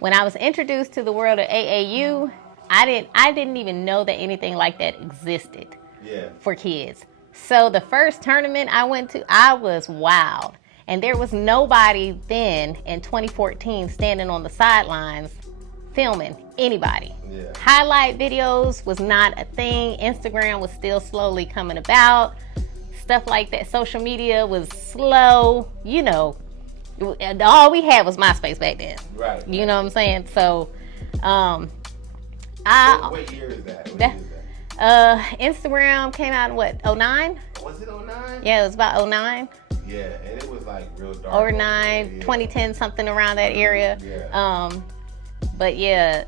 when I was introduced to the world of AAU, I didn't even know that anything like that existed for kids. So the first tournament I went to, I was wild. And there was nobody then in 2014 standing on the sidelines filming anybody. Highlight videos was not a thing. Instagram was still slowly coming about. Stuff like that. Social media was slow. You know, all we had was MySpace back then. Right. You know what I'm saying? So, what year is that? Instagram came out in what, 09? Was it 09? Yeah, it was about 09. Yeah, and it was like real dark. Or 9, 2010, something around that area. Yeah. But yeah,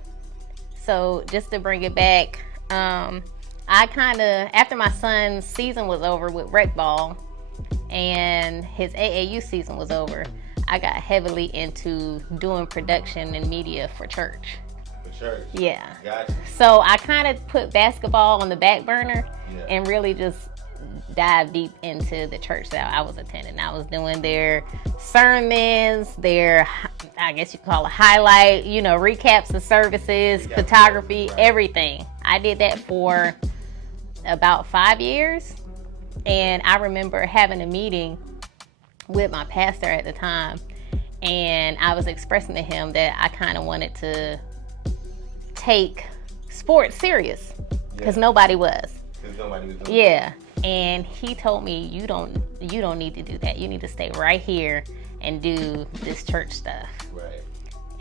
so just to bring it back, I kind of, after my son's season was over with rec ball and his AAU season was over, I got heavily into doing production and media for church. For church? Yeah. Gotcha. So I kind of put basketball on the back burner and really just dive deep into the church that I was attending. I was doing their sermons, their, I guess you call it highlight, you know, recaps of services, photography, everything. I did that for about 5 years. And I remember having a meeting with my pastor at the time, and I was expressing to him that I kind of wanted to take sports serious because nobody was. Yeah. And he told me, you don't need to do that. You need to stay right here and do this church stuff. Right.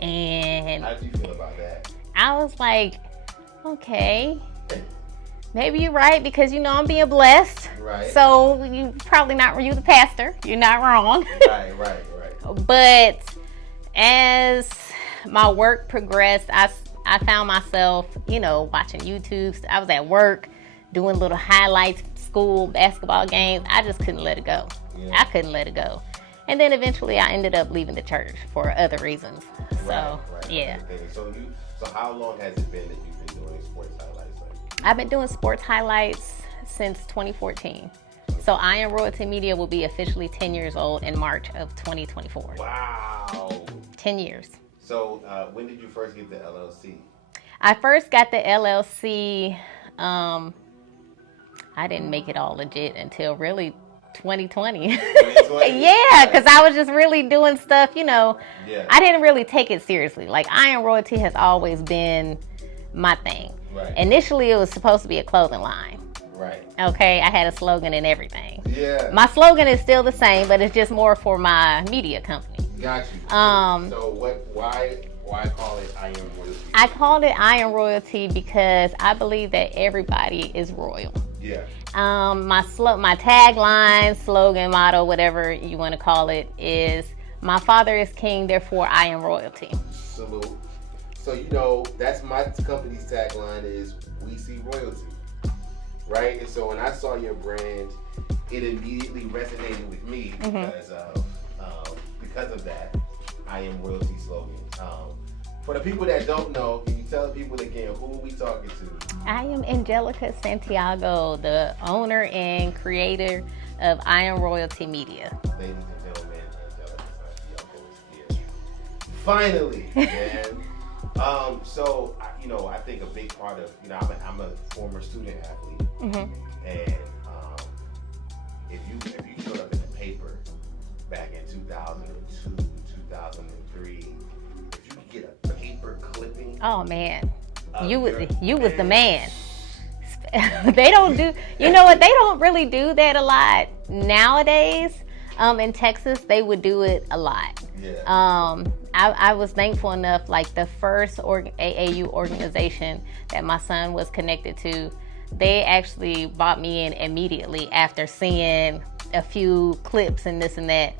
And how do you feel about that? I was like, okay, maybe you're right, because you know I'm being blessed. Right. So you probably not, you the pastor. You're not wrong. Right. But as my work progressed, I found myself, you know, watching YouTube. I was at work doing little highlights, school basketball games. I just couldn't let it go. I couldn't let it go. And then eventually I ended up leaving the church for other reasons. So, yeah. So how long has it been that you've been doing sports highlights? I've been doing sports highlights since 2014. So I Am Royalty Media will be officially 10 years old in March of 2024. Wow. 10 years. So when did you first get the LLC? I first got the LLC, I didn't make it all legit until really 2020. Yeah, because I was just really doing stuff, you know. I didn't really take it seriously. Like, I Am Royalty has always been my thing. Initially, it was supposed to be a clothing line. Okay, I had a slogan and everything. My slogan is still the same, but it's just more for my media company. Got you. So why call it I Am Royalty? I called it I Am Royalty because I believe that everybody is royal. My tagline, slogan, motto, whatever you want to call it, is my father is king, therefore I am royalty. Salute. So, you know, that's my company's tagline is we see royalty, right? And so when I saw your brand, it immediately resonated with me because of that I am royalty slogan. For the people that don't know, can you tell the people again, who are we talking to? I am Angelica Santiago, the owner and creator of I Am Royalty Media. Ladies and gentlemen, Angelica Santiago is here. Finally, man. So, you know, I think a big part of, you know, I'm a former student athlete. And if you showed up in the paper back in 2002, 2003, if you could get a paper clipping. Oh man, you was the man. They don't do, you know what? They don't really do that a lot nowadays. In Texas, they would do it a lot. I was thankful enough, like the first AAU organization that my son was connected to, they actually brought me in immediately after seeing a few clips and this and that.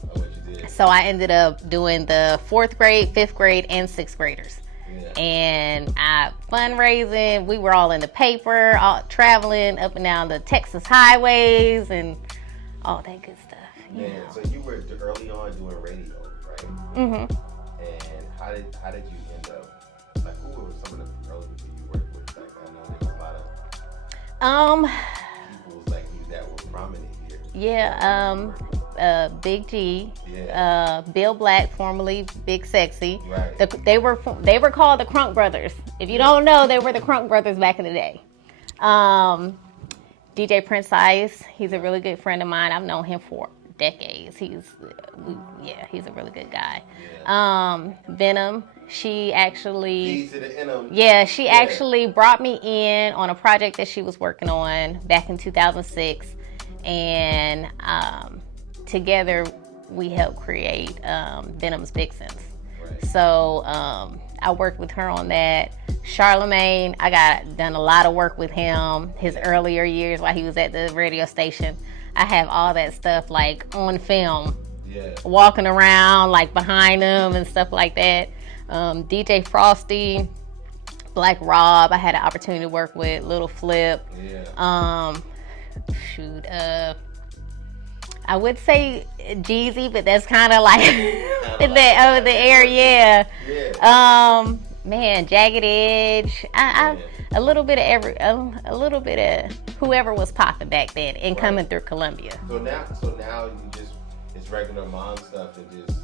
So I ended up doing the 4th grade, 5th grade, and 6th graders. And fundraising, we were all in the paper, all traveling up and down the Texas highways and all that good stuff. Man, so you were early on doing radio, right? And how did you end up, like, who were some of the early people you worked with? Like, I know there was a lot of people like you that were prominent here. Big G, Yeah. Bill Black, formerly Big Sexy. Right. They were called the Crunk Brothers. If you don't know, they were the Crunk Brothers back in the day. DJ Prince Ice, he's a really good friend of mine. I've known him for decades. He's a really good guy. Yeah. Venom, she actually, D to the N-M. yeah, she actually brought me in on a project that she was working on back in 2006, and together we helped create Venom's Vixens. Right. So I worked with her on that. Charlemagne, I got done a lot of work with him his earlier years while he was at the radio station. I have all that stuff like on film, walking around like behind him and stuff like that. DJ Frosty, Black Rob, I had an opportunity to work with. Little Flip. Yeah. I would say Jeezy, but that's kind of like over the air, yeah. Man, Jagged Edge. A little bit of a little bit of whoever was popping back then and coming through Columbia. So now you just, it's regular mom stuff and just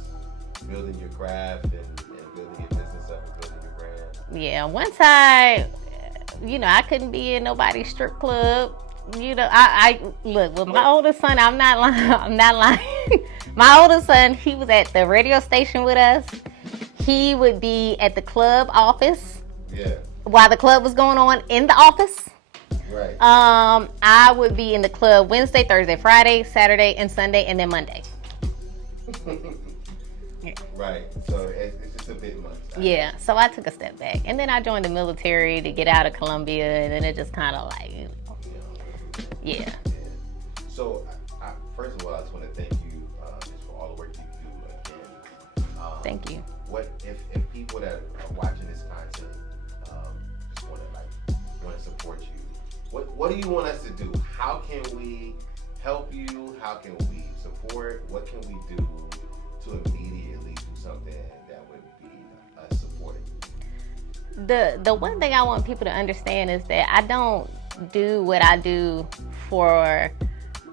building your craft and building your business up and building your brand. Yeah, once I couldn't be in nobody's strip club. I look with my oldest son. I'm not lying. My oldest son, he was at the radio station with us. He would be at the club office. Yeah. While the club was going on in the office. Right. I would be in the club Wednesday, Thursday, Friday, Saturday, and Sunday, and then Monday. Right. So it's just a bit much. Yeah. So I took a step back, and then I joined the military to get out of Columbia, and then it just kind of like, yeah. So first of all, I just want to thank you just for all the work you do again. Thank you. What if people that are watching this content just want to support you? What do you want us to do? How can we help you? How can we support? What can we do to immediately do something that would be us supporting you? The one thing I want people to understand is that I don't do what I do for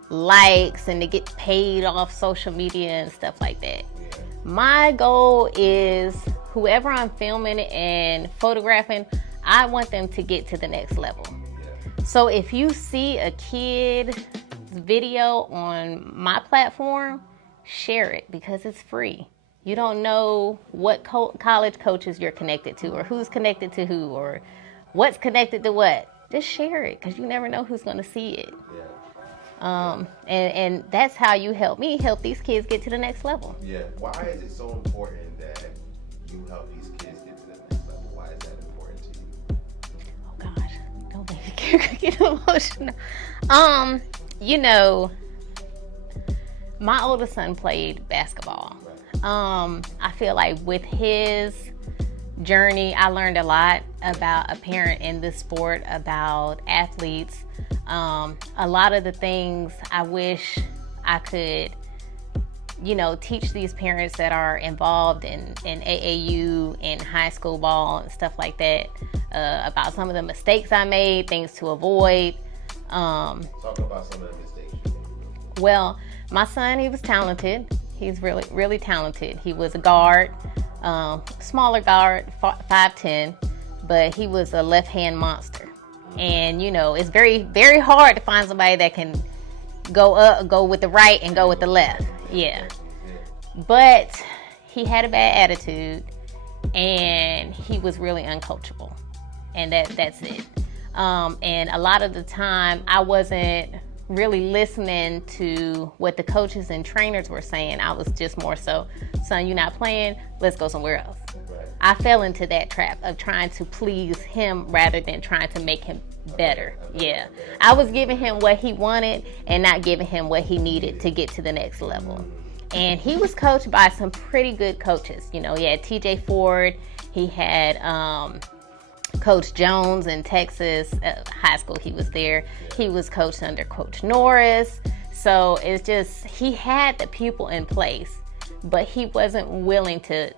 likes and to get paid off social media and stuff like that. Yeah. My goal is whoever I'm filming and photographing, I want them to get to the next level. Yeah. So if you see a kid's video on my platform, share it because it's free. You don't know what college coaches you're connected to or who's connected to who or what's connected to what. Just share it because you never know who's going to see it. Yeah. And that's how you help me help these kids get to the next level. Yeah. Why is it so important that you help these kids get to the next level? Why is that important to you? Oh gosh, don't make me get emotional. My oldest son played basketball. Right. I feel like with his journey, I learned a lot about a parent in this sport, about athletes. A lot of the things I wish I could, teach these parents that are involved in AAU and high school ball and stuff like that, about some of the mistakes I made, things to avoid. Talk about some of the mistakes you made. Well, my son, he was talented. He's really, really talented. He was a guard. Smaller guard, 5'10", but he was a left-hand monster. And it's very, very hard to find somebody that can go with the right and go with the left. Yeah. But he had a bad attitude, and he was really uncoachable, and that's it. And a lot of the time, I wasn't really listening to what the coaches and trainers were saying. I was just more so, son, you're not playing, let's go somewhere else. Right. I fell into that trap of trying to please him rather than trying to make him better. Yeah. I was giving him what he wanted and not giving him what he needed to get to the next level. And he was coached by some pretty good coaches. He had TJ Ford, he had Coach Jones in Texas, high school he was there. He was coached under Coach Norris. So it's just, he had the people in place, but he wasn't willing to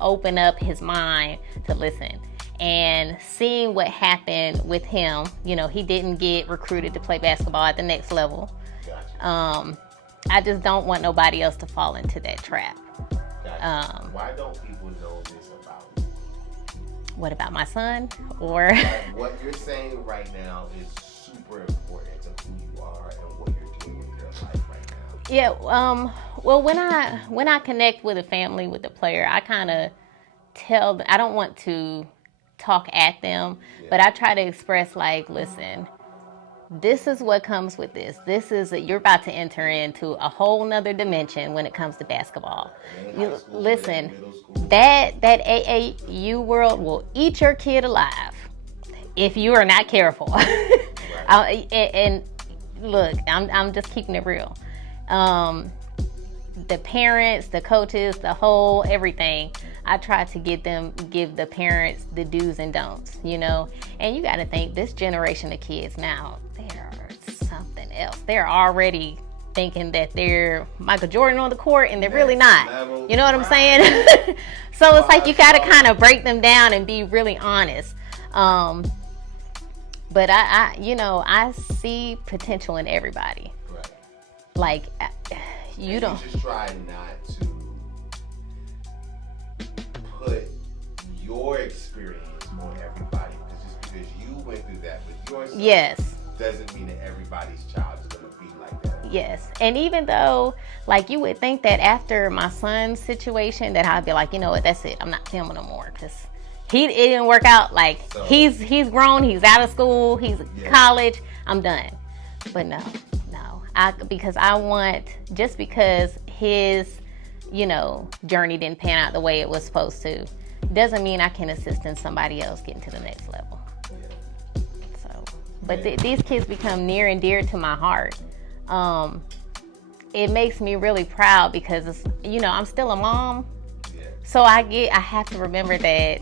open up his mind to listen. And seeing what happened with him, he didn't get recruited to play basketball at the next level. Gotcha. I just don't want nobody else to fall into that trap. Gotcha. Why don't people know this about you? What about my son? Or what you're saying right now is super important to who you are and what you're doing with your life right now. Yeah. Well, when I connect with a family, with a player, I kind of tell them, I don't want to talk at them, but I try to express like, listen, this is what comes with this. This is you're about to enter into a whole nother dimension when it comes to basketball. Listen, that AAU world will eat your kid alive if you are not careful. And look, I'm just keeping it real. The parents, the coaches, the whole everything. I try to give the parents the do's and don'ts, you know. And you got to think, this generation of kids now, they're something else. They're already thinking that they're Michael Jordan on the court, and they're really not. You know what I'm saying? So it's like you got to kind of break them down and be really honest. But I see potential in everybody. Right. Like you don't. You just try not to put your experience on everybody, just because you went through that with yourself. Yes. Doesn't mean that everybody's child is going to be like that. Yes. And even though, like, you would think that after my son's situation that I'd be like, you know what, that's it. I'm not filming no more because it didn't work out. Like, so, he's grown. He's out of school. He's college. I'm done. But no. Because I want, just because his, journey didn't pan out the way it was supposed to, doesn't mean I can assist in somebody else getting to the next level. But these kids become near and dear to my heart. It makes me really proud because it's, I'm still a mom. Yeah. So I have to remember that,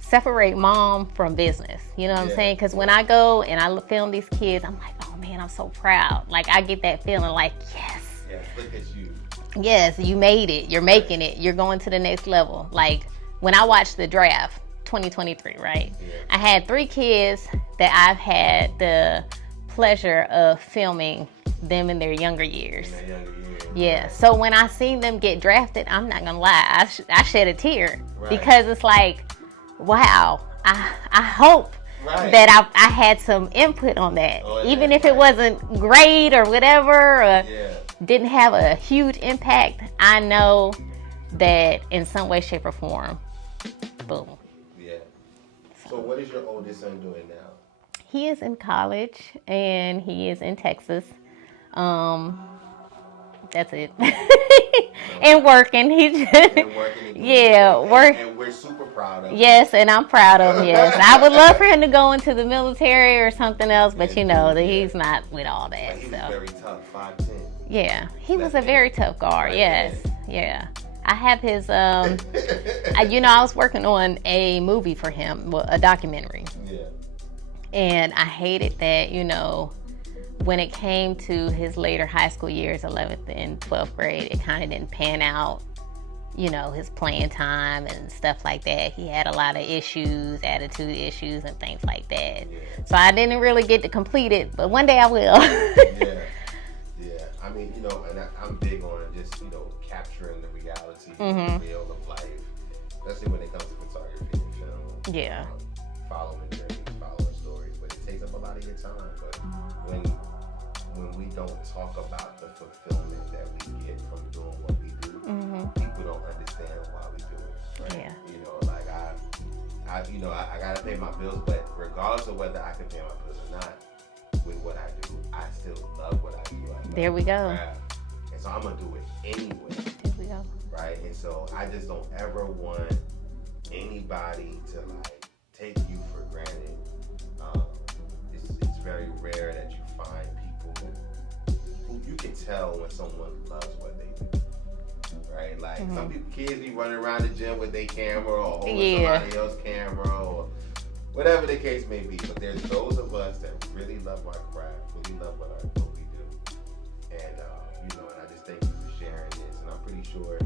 separate mom from business. You know what I'm saying? Because when I go and I film these kids, I'm like, oh man, I'm so proud. Like, I get that feeling like, yes. Yeah, look at you. Yes, you made it. You're making it. You're going to the next level. Like, when I watched the draft, 2023, right? Yeah. I had 3 kids that I've had the pleasure of filming them in their younger years. Yeah. So when I seen them get drafted, I'm not gonna lie, I shed a tear because it's like, wow, I hope that I had some input on that, even if it wasn't great or whatever, or didn't have a huge impact. I know that in some way, shape, or form, boom. So what is your oldest son doing now? He is in college and he is in Texas. That's it. And working. He's work. And we're super proud of him. Yes, and I'm proud of him. Yes, I would love for him to go into the military or something else, but that he's not with all that. But he was very tough, 5'10". Yeah, he was a very tough guard. Yes, yeah. I have his, I was working on a movie for him, a documentary. Yeah. And I hated that, when it came to his later high school years, 11th and 12th grade, it kind of didn't pan out, his playing time and stuff like that. He had a lot of issues, attitude issues and things like that. Yeah. So I didn't really get to complete it, but one day I will. Yeah. I mean, and I'm big on just, capturing the reality, the real of life, especially when it comes to photography and film. Yeah. Following journeys, following stories, but it takes up a lot of your time. But when we don't talk about the fulfillment that we get from doing what we do, people don't understand why we do it. Right? Yeah. I gotta pay my bills, but regardless of whether I can pay my bills or not, with what I do, I still love what I do. There we go. And so I'm gonna do it anyway. There we go. Right? And so I just don't ever want anybody to take you for granted. It's very rare that you find people who you can tell when someone loves what they do. Right? Like some people, kids be running around the gym with their camera or holding somebody else's camera or whatever the case may be. But there's those of us that really love our craft, really love what we do. And and I just thank you for sharing this. And I'm pretty sure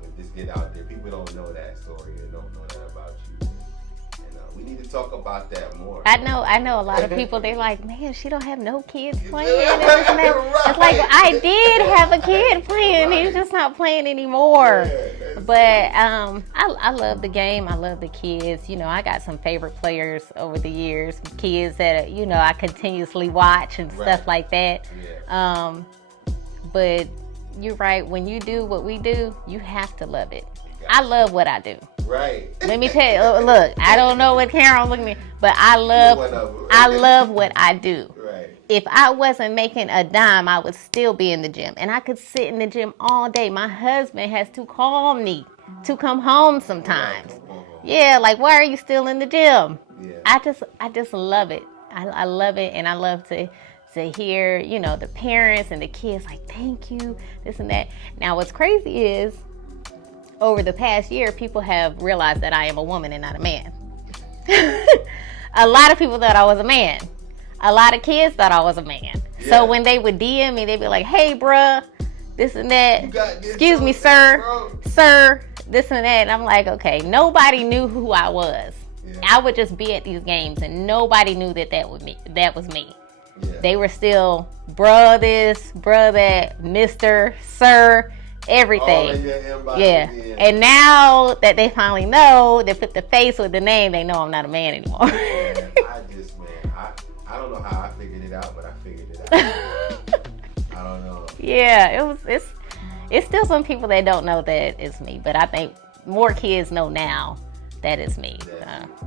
when this get out there, people don't know that story and don't know that about you. And we We need to talk about that more. I know a lot of people, they're like, man, she don't have no kids playing. It's like, I did have a kid playing. Right. He's just not playing anymore. Yeah, but I love the game. I love the kids. You know, I got some favorite players over the years. Kids that, you know, I continuously watch and stuff like that. Yeah. But you're right. When you do what we do, you have to love it. I love what I do. Right. Let me tell you, look, I don't know what Carol looking at me, but I love what I do. Right. If I wasn't making a dime, I would still be in the gym. And I could sit in the gym all day. My husband has to call me to come home sometimes. Yeah, like, why are you still in the gym? Yeah. I just love it. I love it, and I love to hear, you know, the parents and the kids like, thank you, this and that. Now, what's crazy is, over the past year, people have realized that I am a woman and not a man. A lot of people thought I was a man. A lot of kids thought I was a man. Yeah. So when they would DM me, they'd be like, hey, bruh, this and that. Excuse me, sir, this and that. And I'm like, okay, nobody knew who I was. Yeah. I would just be at these games, and nobody knew that was me. Yeah. They were still bruh this, bruh that, Mr., sir, everything. Yeah. And now that they finally know, they put the face with the name, they know I'm not a man anymore. Man, I don't know how I figured it out, but I figured it out. I don't know. Yeah, it's still some people that don't know that it's me, but I think more kids know now that it's me.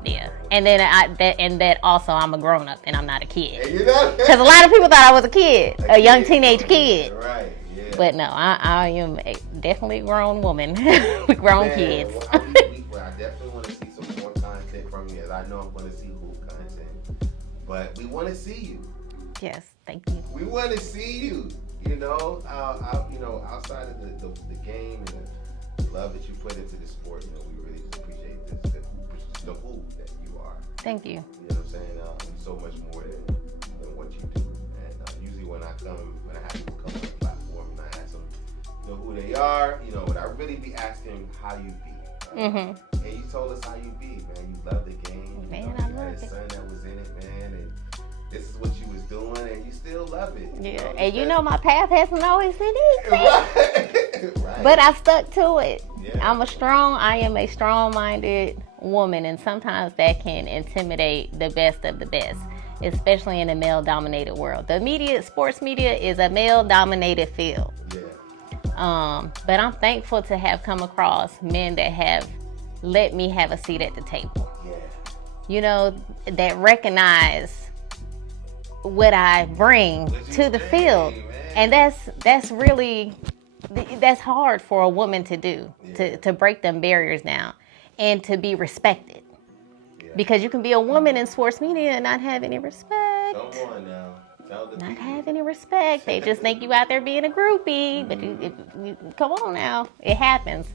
Yeah. And then that also I'm a grown up and I'm not a kid. Because a lot of people thought I was a kid, a young teenage kid. Right. But no, I am definitely a grown woman with grown kids. Well, I definitely want to see some more content from you. As I know I'm going to see cool content, but we want to see you. Yes, thank you. We want to see you. You know, outside of the game and the love that you put into the sport, you know, we really just appreciate the who that you are. Thank you. You know what I'm saying? So much more than what you do. And usually when I have people come on the platform and I ask them, you know, who they are, you know, but I really be asking how you be. And you told us how you be, man. You love the game. Man, you had a son that was in it, man, and this is what you was doing, and you still love it. Yeah, and you know my path hasn't always been easy. Right. But I stuck to it. Yeah. I am a strong-minded woman, and sometimes that can intimidate the best of the best, especially in a male-dominated world. The sports media is a male-dominated field. Yeah. But I'm thankful to have come across men that have let me have a seat at the table. Yeah. You know, that recognize what I bring to the field. Man. And that's hard for a woman to do, to break them barriers down and to be respected. Yeah. Because you can be a woman in sports media and not have any respect. Come on now. Not have any respect. They just think you out there being a groupie. But you come on now. It happens.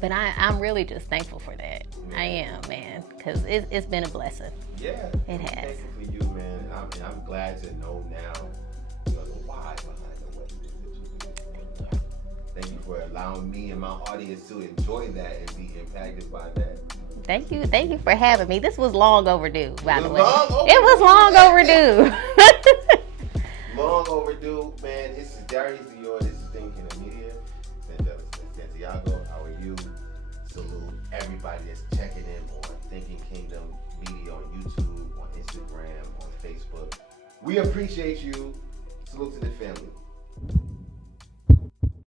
But I'm really just thankful for that. Yeah. I am, man. Because it's been a blessing. Yeah. It has. Thankful for you, man. And I'm glad to know now, you know, the why behind the what it is that you do. Thank you. Thank you for allowing me and my audience to enjoy that and be impacted by that. Thank you for having me. This was long overdue, by the way. It was long overdue. Long overdue, man. This is Darius Dior. This is Thinking of Media. Santiago, how are you? Salute everybody that's checking in on Thinking Kingdom Media on YouTube, on Instagram, on Facebook. We appreciate you. Salute to the family.